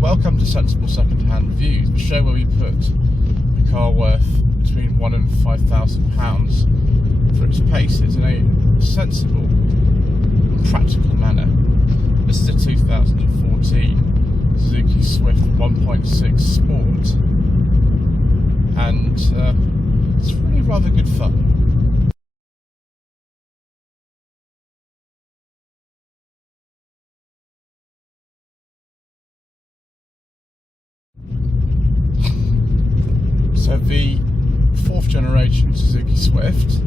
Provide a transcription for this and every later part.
Welcome to Sensible Secondhand Reviews, the show where we put a car worth between £1,000 and £5,000 for its paces in a sensible, practical manner. This is a 2014 Suzuki Swift 1.6 Sport, and it's really rather good fun. So the fourth generation Suzuki Swift,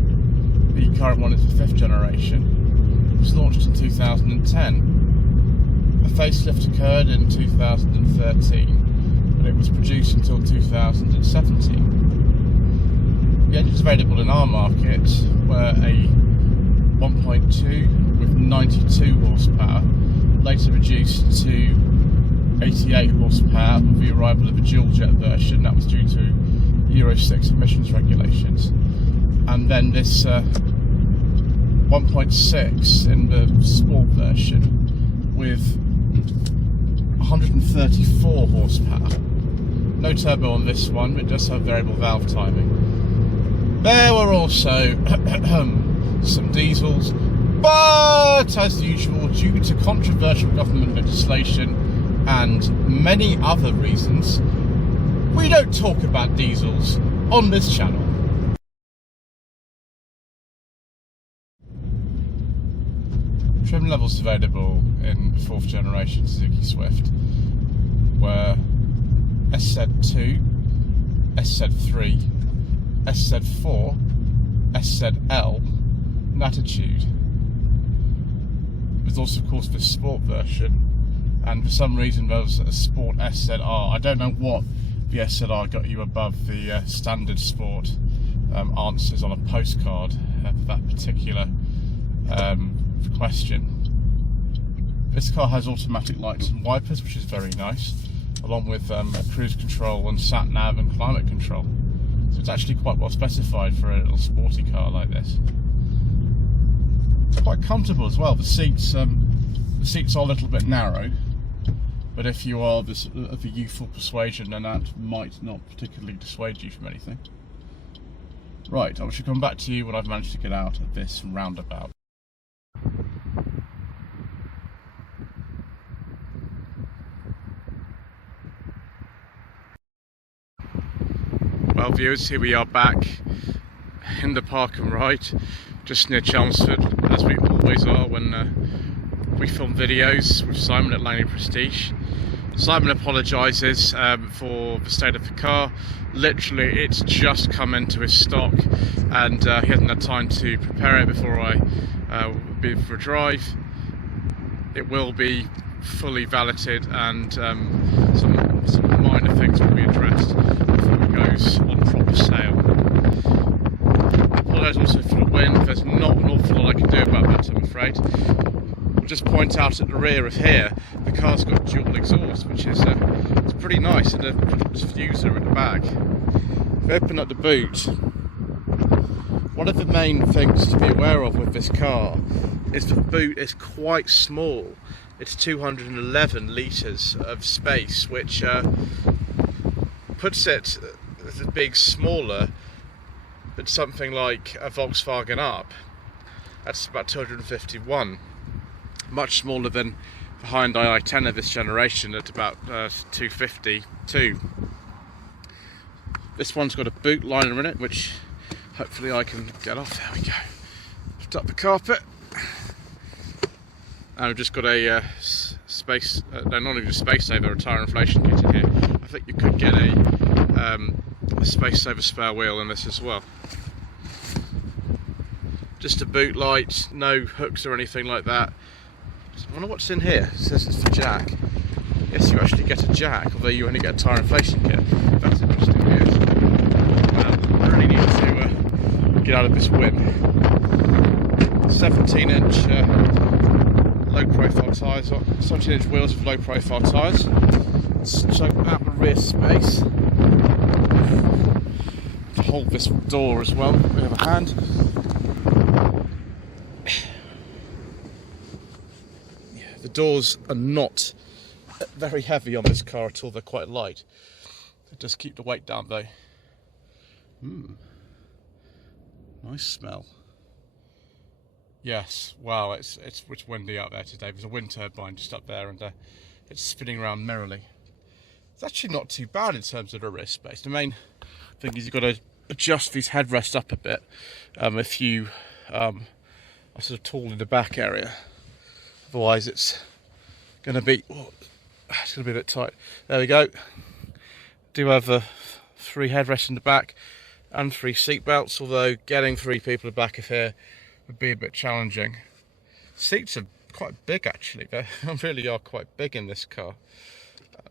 the current one is the fifth generation, was launched in 2010. A facelift occurred in 2013, but it was produced until 2017. The engine is available in our market, where a 1.2 with 92 horsepower, later reduced to 88 horsepower with the arrival of a dual jet version. That was due to Euro 6 emissions regulations, and then this 1.6 in the sport version with 134 horsepower. No turbo on this one, but it does have variable valve timing. There were also some diesels, but as usual, due to controversial government legislation and many other reasons, we don't talk about diesels on this channel. Trim levels available in fourth generation Suzuki Swift were SZ2, SZ3, SZ4, SZL, and Attitude. There's also, of course, the sport version, and for some reason there was a Sport SZR. I don't know what the SZR got you above the standard sport answers on a postcard for that particular question. This car has automatic lights and wipers, which is very nice, along with cruise control and sat nav and climate control. So it's actually quite well specified for a little sporty car like this. It's quite comfortable as well. The seats are a little bit narrow, but if you are of the youthful persuasion, then that might not particularly dissuade you from anything. Right, I should come back to you when I've managed to get out of this roundabout. Well, viewers, here we are back in the park and ride, just near Chelmsford, as we always are when we film videos with Simon at Langley Prestige. Simon apologises for the state of the car. Literally, it's just come into his stock, and he hasn't had time to prepare it before I be for a drive. It will be fully valeted, and some minor things will be addressed before it goes on proper sale. I apologise also for the wind. There's not an awful lot I can do about that, I'm afraid. I'll just point out at the rear of here, the car's got dual exhaust, which is it's pretty nice, and a diffuser at the back. If we open up the boot, one of the main things to be aware of with this car is the boot is quite small. It's 211 litres of space, which puts it as a big smaller than something like a Volkswagen Up. That's about 251. Much smaller than the Hyundai i10 of this generation at about 252. This one's got a boot liner in it, which hopefully I can get off. There we go. Lift up the carpet. And I've just got a not even a space saver, a tyre inflation kit in here. I think you could get a space saver spare wheel in this as well. Just a boot light, no hooks or anything like that. I wonder what's in here. It says it's the jack. Yes, you actually get a jack, although you only get a tyre inflation kit. That's interesting news. Well, I really need to get out of this whim. 17-inch low profile tyres, 17-inch wheels with low profile tyres. Let's check out the rear space. To hold this door as well, we have a hand. The doors are not very heavy on this car at all, they're quite light. They just keep the weight down though. Nice smell. Yes, wow, it's windy out there today. There's a wind turbine just up there and it's spinning around merrily. It's actually not too bad in terms of the wrist space. The main thing is you've got to adjust these headrests up a bit if you are sort of tall in the back area. Otherwise it's going to be a bit tight. There we go. Do have 3 headrests in the back and 3 seat belts, although getting 3 people in the back of here would be a bit challenging. Seats are quite big actually. They really are quite big in this car.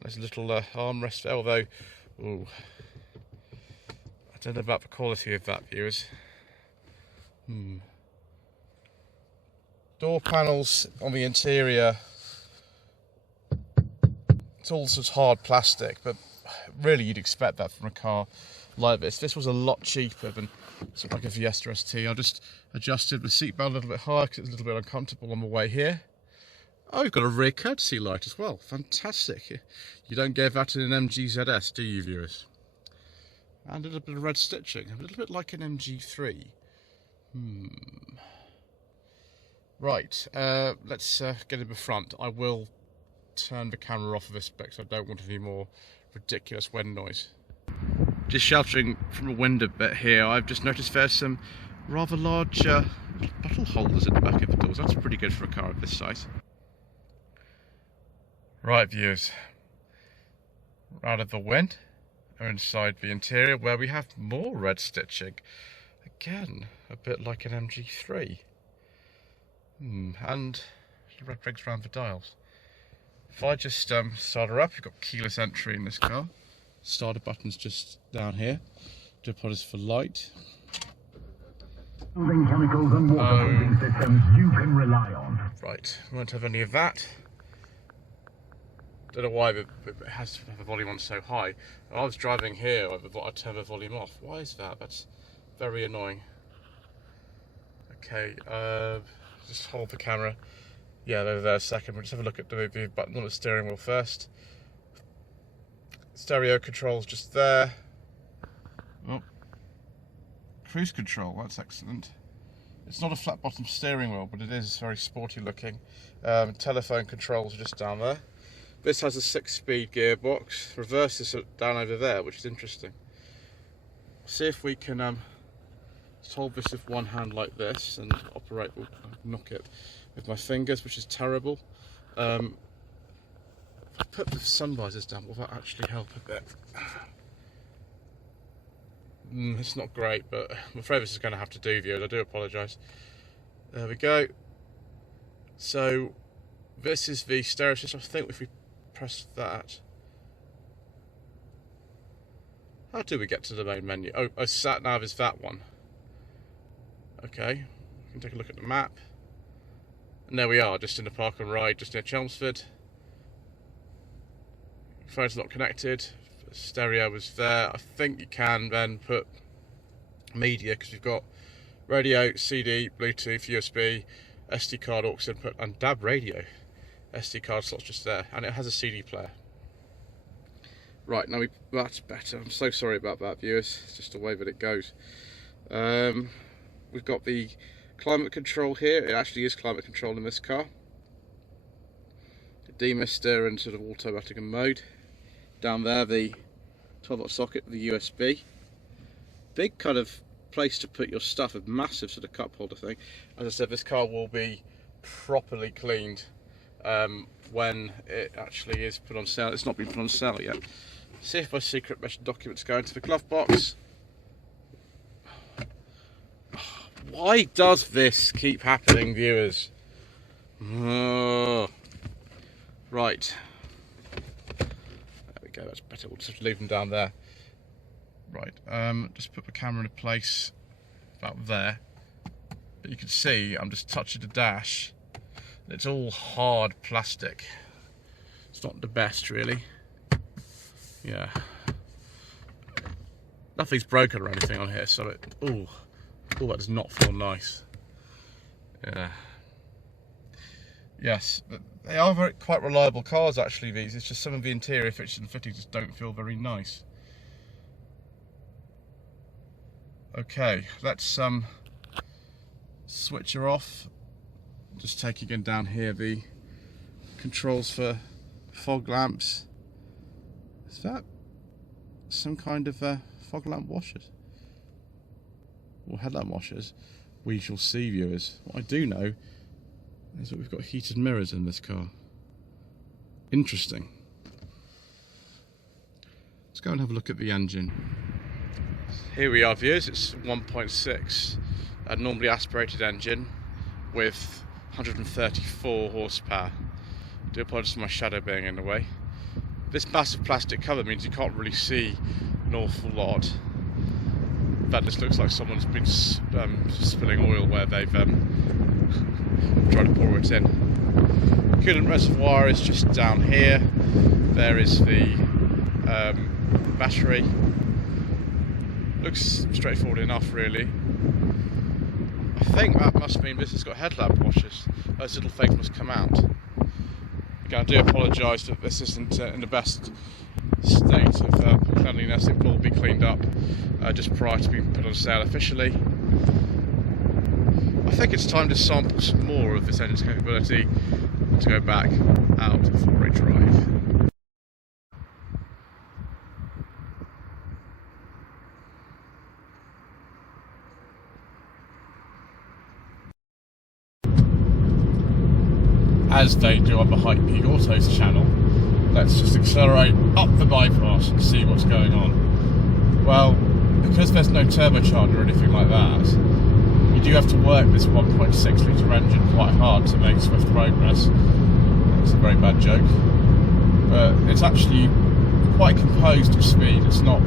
There's a little armrest there, although I don't know about the quality of that, viewers. Door panels on the interior, it's all sort of hard plastic, but really you'd expect that from a car like this. This was a lot cheaper than something like a Fiesta ST. I just adjusted the seatbelt a little bit higher because it's a little bit uncomfortable on the way here. Oh, you've got a rear courtesy light as well. Fantastic. You don't get that in an MG ZS, do you, viewers? And a little bit of red stitching, a little bit like an MG3. Right, let's get in the front. I will turn the camera off of this bit because I don't want any more ridiculous wind noise. Just sheltering from a wind a bit here, I've just noticed there's some rather large bottle holders at the back of the doors. That's pretty good for a car of this size. Right, viewers, out of the wind, we're inside the interior where we have more red stitching. Again, a bit like an MG3. And the red rings around the dials. If I just start her up, you've got keyless entry in this car. Starter button's just down here. Deposits for light. Building chemicals and waterproofing systems you can rely on. Right, we won't have any of that. Don't know why it has to have the volume on so high. When I was driving here, I turned the volume off. Why is that? That's very annoying. Okay, just hold the camera. Yeah, there a second. We'll just have a look at the button on the steering wheel first. Stereo controls just there. Oh, cruise control, that's excellent. It's not a flat bottom steering wheel, but it is very sporty looking. Telephone controls are just down there. This has a 6-speed gearbox. Reverse is down over there, which is interesting. See if we can hold this with one hand like this and operate. We'll knock it with my fingers, which is terrible. If I put the sun visors down, will that actually help a bit? It's not great, but I'm afraid this is going to have to do, viewers. I do apologise. There we go. So this is the stereo system. I think if we press that, how do we get to the main menu? Oh, sat nav is that one. Okay, we can take a look at the map. And there we are, just in the park and ride, just near Chelmsford. Phone's not connected. Stereo was there. I think you can then put media because we've got radio, CD, Bluetooth, USB, SD card aux input, and DAB radio. SD card slot's just there, and it has a CD player. Right, now that's better. I'm so sorry about that, viewers. It's just the way that it goes. We've got the climate control here. It actually is climate control in this car. Demister and sort of automatic in mode. Down there, the 12-volt socket, the USB. Big kind of place to put your stuff, a massive sort of cup holder thing. As I said, this car will be properly cleaned when it actually is put on sale. It's not been put on sale yet. See if my secret mission documents go into the glove box. Why does this keep happening, viewers? Right. There we go, that's better. We'll just have to leave them down there. Right, just put the camera in place about there. But you can see I'm just touching the dash. It's all hard plastic. It's not the best, really. Yeah. Nothing's broken or anything on here, so it... Ooh, that does not feel nice. Yeah. Yes, they are quite reliable cars actually, these. It's just some of the interior fixtures and fittings just don't feel very nice. Okay, let's switch her off. Just taking in down here the controls for fog lamps. Is that some kind of fog lamp washers? Or headlamp washers? We shall see, viewers. What I do know is that we've got heated mirrors in this car. Interesting. Let's go and have a look at the engine. Here we are, viewers. It's 1.6, a normally aspirated engine with 134 horsepower. I do apologise for my shadow being in the way. This massive plastic cover means you can't really see an awful lot. That just looks like someone's been spilling oil where they've tried to pour it in. Coolant reservoir is just down here. There is the battery. Looks straightforward enough, really. I think that must mean this has got headlamp washers. Those little things must come out. Again, I do apologise that this isn't in the best state of cleanliness. It will be cleaned up just prior to being put on sale officially. I think it's time to sample some more of this engine's capability and to go back out for a drive. As they do on the Hype Peak Autos channel, let's just accelerate up the bypass and see what's going on. Well, because there's no turbocharger or anything like that, you do have to work this 1.6 litre engine quite hard to make swift progress. It's a very bad joke, but it's actually quite composed of speed. It's not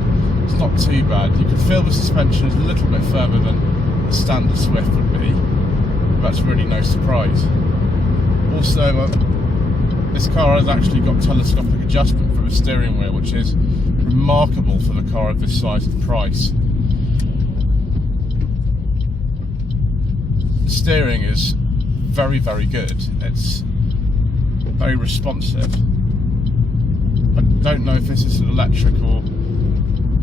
too bad. You can feel the suspension is a little bit further than a standard Swift would be, but that's really no surprise. Also, this car has actually got telescopic adjustment for the steering wheel, which is remarkable for the car of this size and price. The steering is very, very good. It's very responsive. I don't know if this is an electric or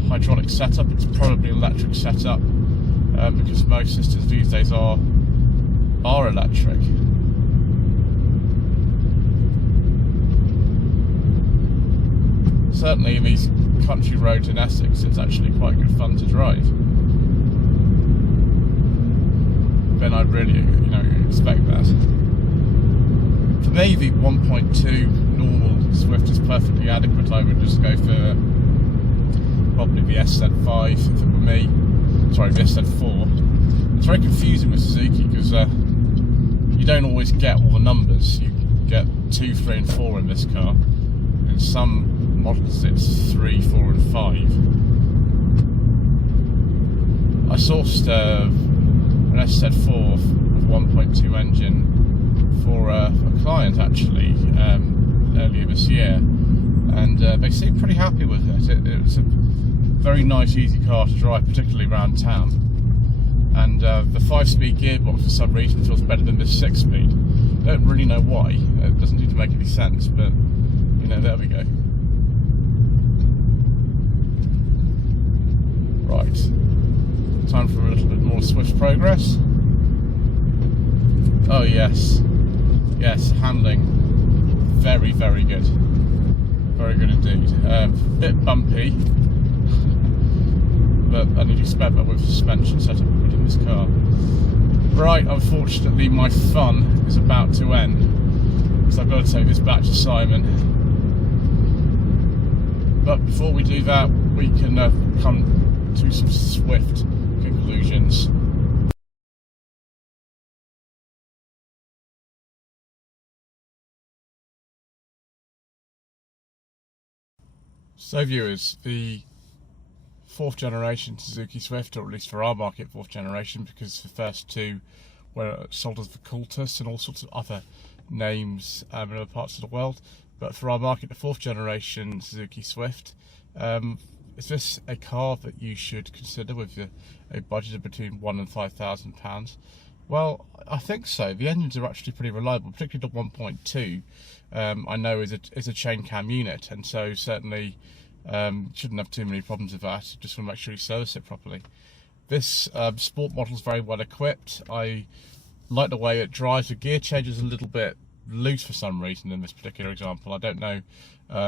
hydraulic setup. It's probably an electric setup because most systems these days are electric. Certainly these country roads in Essex, it's actually quite good fun to drive. Then I'd really, expect that. For me, the 1.2 normal Swift is perfectly adequate. I would just go for probably the SZ5 if it were me. Sorry, the SZ4. It's very confusing with Suzuki because you don't always get all the numbers. You get 2, 3 and 4 in this car. In some models it's 3, 4 and 5. I sourced an SZ4 1.2 engine for a client actually earlier this year, and they seemed pretty happy with it. It was a very nice, easy car to drive, particularly around town. And the 5-speed gearbox for some reason feels better than this 6-speed. Don't really know why. It doesn't seem to make any sense, but there we go. Right, time for a little bit more swift progress. Oh yes, handling very, very good. Very good indeed. Bit bumpy, but I need to expect that with suspension setup in this car. Right, unfortunately my fun is about to end, because I've got to take this back to Simon. But before we do that, we can come to some swift conclusions. So viewers, the 4th generation Suzuki Swift, or at least for our market 4th generation, because the first 2 were sold as the Cultus and all sorts of other names in other parts of the world, but for our market the 4th generation Suzuki Swift, is this a car that you should consider with a budget of between £1,000 and £5,000? Well, I think so. The engines are actually pretty reliable, particularly the 1.2. I know is a chain cam unit, and so certainly shouldn't have too many problems with that. Just want to make sure you service it properly. This sport model is very well equipped. I like the way it drives. The gear change is a little bit loose for some reason in this particular example. I don't know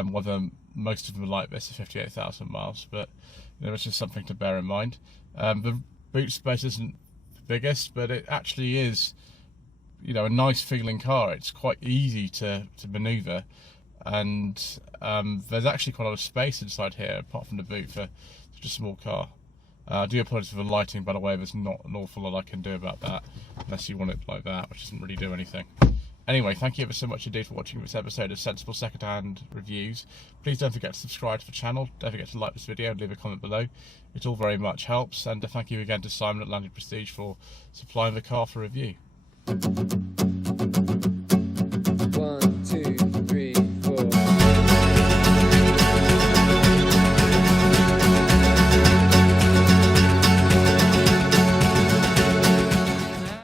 whether most of them are like this at 58,000 miles, but it's just something to bear in mind. The boot space isn't the biggest, but it actually is, a nice feeling car. It's quite easy to manoeuvre, and there's actually quite a lot of space inside here apart from the boot for such a small car. I do apologise for the lighting, by the way. There's not an awful lot I can do about that, unless you want it like that, which doesn't really do anything. Anyway, thank you ever so much indeed for watching this episode of Sensible Secondhand Reviews. Please don't forget to subscribe to the channel. Don't forget to like this video and leave a comment below. It all very much helps. And thank you again to Simon at Landing Prestige for supplying the car for review.